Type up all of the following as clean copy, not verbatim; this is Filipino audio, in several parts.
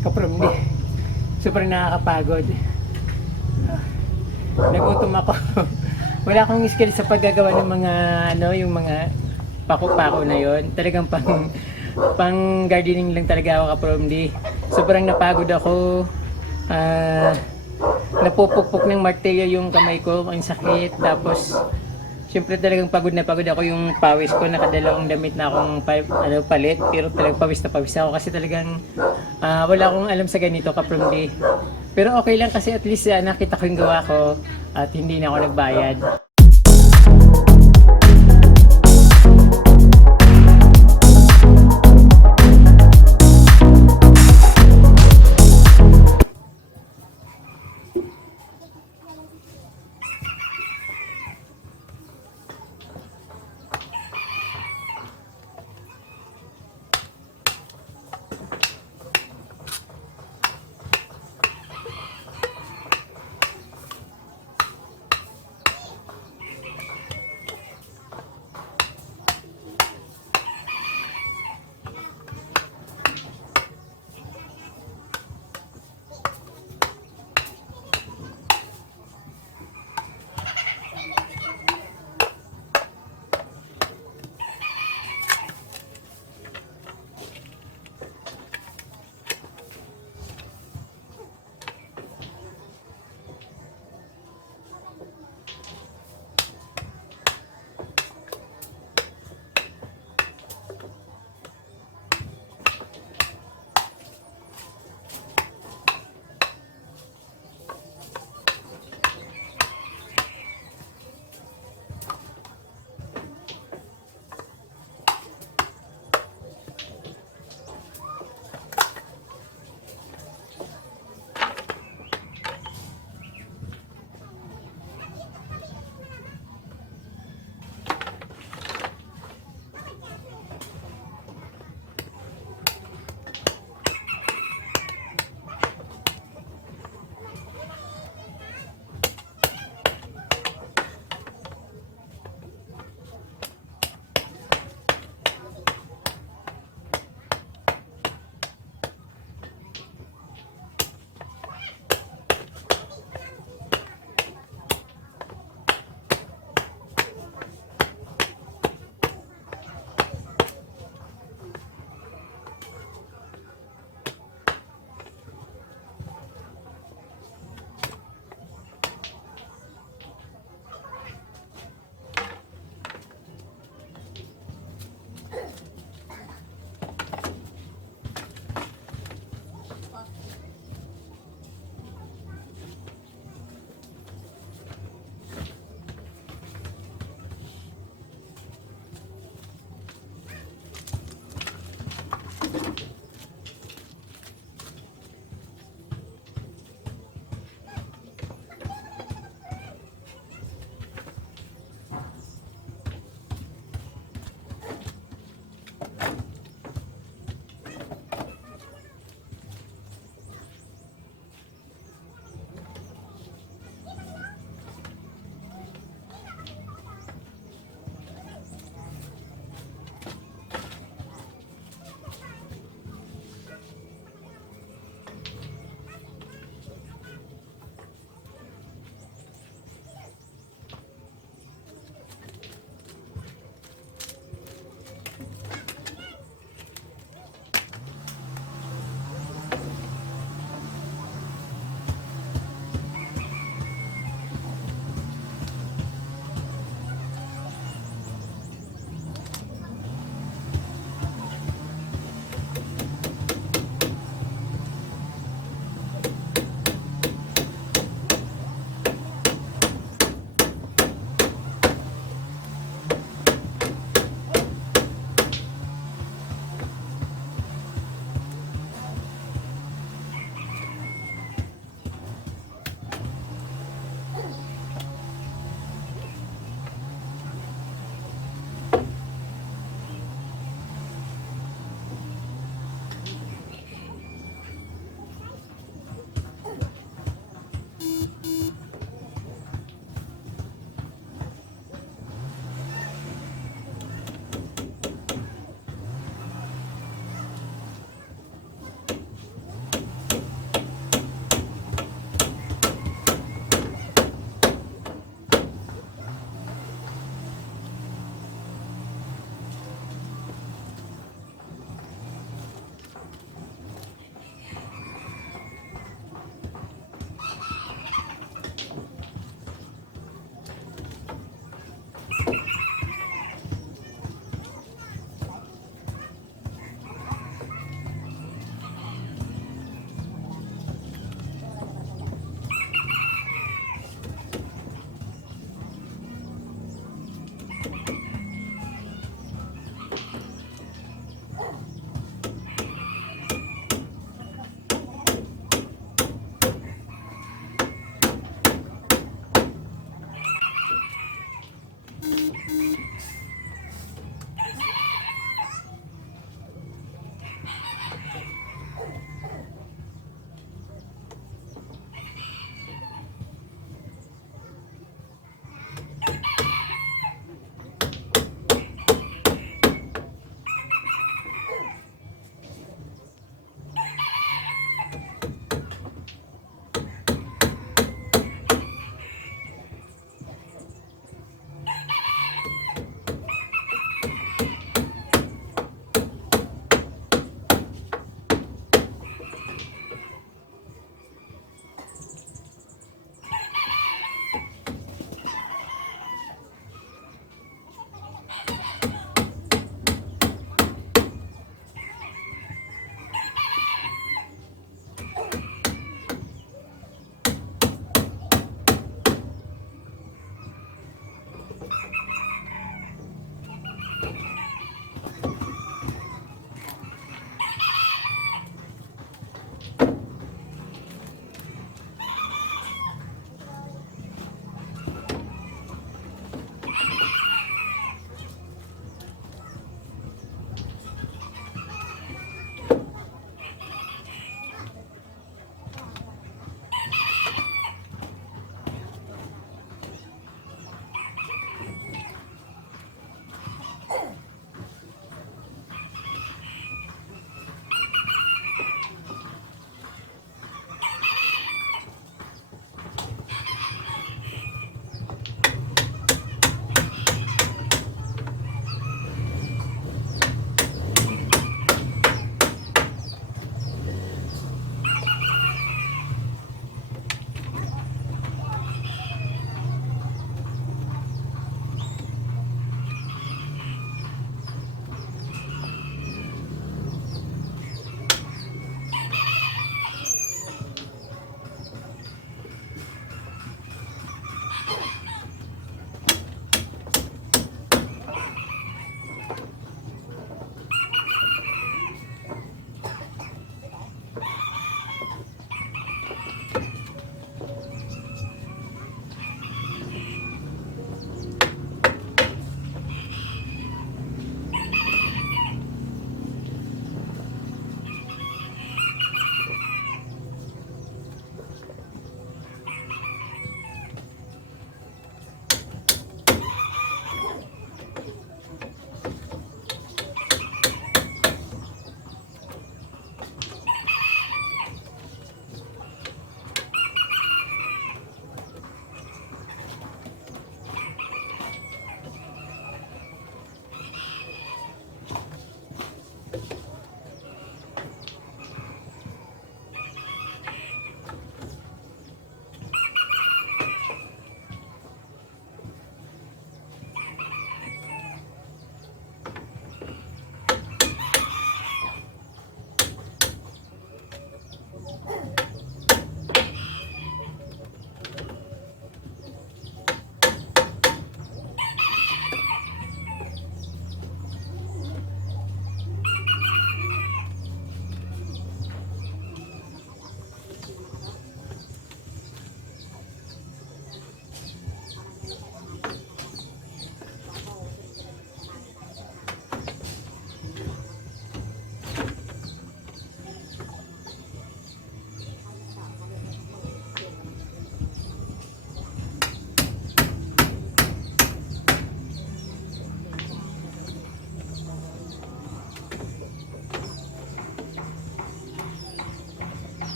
Kapromdi. Super nakakapagod. Nagutom ako. Wala akong skill sa paggagawa ng mga yung mga pako-pako na yon. Talagang pang gardening lang talaga ako, kapromdi. Sobrang napagod ako. Napupukpok ng martilyo yung kamay ko, ang sakit. Tapos siyempre talagang pagod na pagod ako, yung pawis ko, nakadalawang damit na akong palit, pero talagang pawis na pawis ako kasi talagang wala akong alam sa ganito, kapromdi. Pero okay lang kasi at least nakita ko yung gawa ko at hindi na ako nagbayad.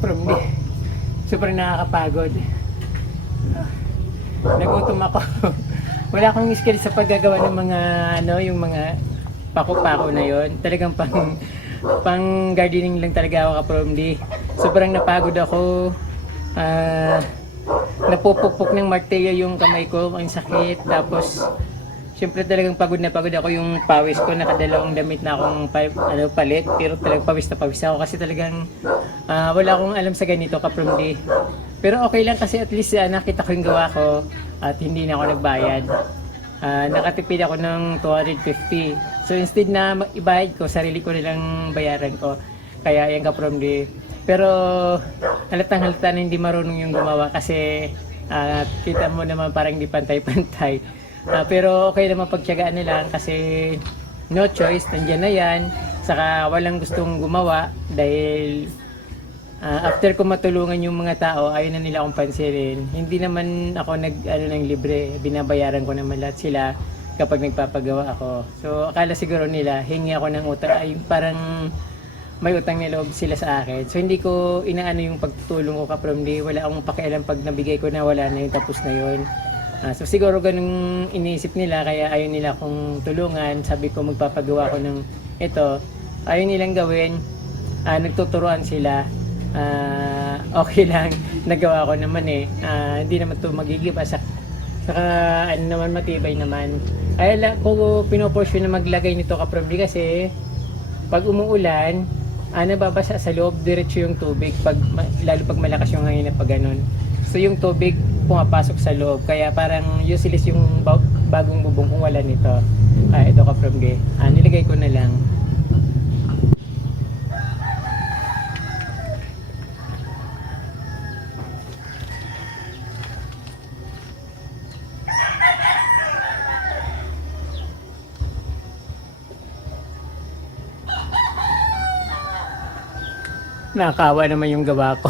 from me. Sobrang nakakapagod. Nagutom ako. Wala akong skill sa paggagawa ng mga yung mga pako-pako na yon. Talagang pang gardening lang talaga ako ka-promdi. Sobrang napagod ako. Napupukpok ng martilyo yung kamay ko, ang sakit. Tapos syempre talagang pagod na pagod ako, yung pawis ko, nakadalawang damit na akong palit, pero talagang pawis na pawis ako kasi talagang wala akong alam sa ganito ka-promdi. Pero okay lang kasi at least nakita ko yung gawa ko at hindi na ako nagbayad. Nakatipid ako ng 250. So instead na ibayad ko, sarili ko nilang bayaran ko. Kaya yan ka-promdi. Pero halatang halata na hindi marunong yung gumawa kasi kita mo naman parang hindi pantay-pantay. Pero okay naman pagtiyagaan nila kasi no choice, nandiyan na yan. Saka walang gustong gumawa dahil after ko matulungan yung mga tao, ayaw na nila akong pansinin. Hindi naman ako ng libre, binabayaran ko naman lahat sila kapag nagpapagawa ako. So akala siguro nila, hingi ako ng utang, ay parang may utang na loob sila sa akin. So hindi ko inaano yung pagtutulong ko ka-promdi, wala akong pakialam pag nabigay ko na wala na yun, tapos na yun. So siguro ganung iniisip nila kaya ayaw nila akong tulungan. Sabi ko magpapagawa ko ng ito, ayaw nilang gawin. Nagtuturuan sila. Okay lang, nagawa ko naman hindi naman to magigiba saka ano naman, matibay naman. Kaya ko pinoporsyon na maglagay nito ka-promdi kasi pag umuulan, nababasa sa loob, diretso yung tubig lalo pag malakas yung hangin na pag ganun. So yung tubig pumapasok sa loob, kaya parang useless yung bagong bubong kung wala nito. Ito ka-promdi, nilagay ko na lang. Nakakawa naman yung gawa ko.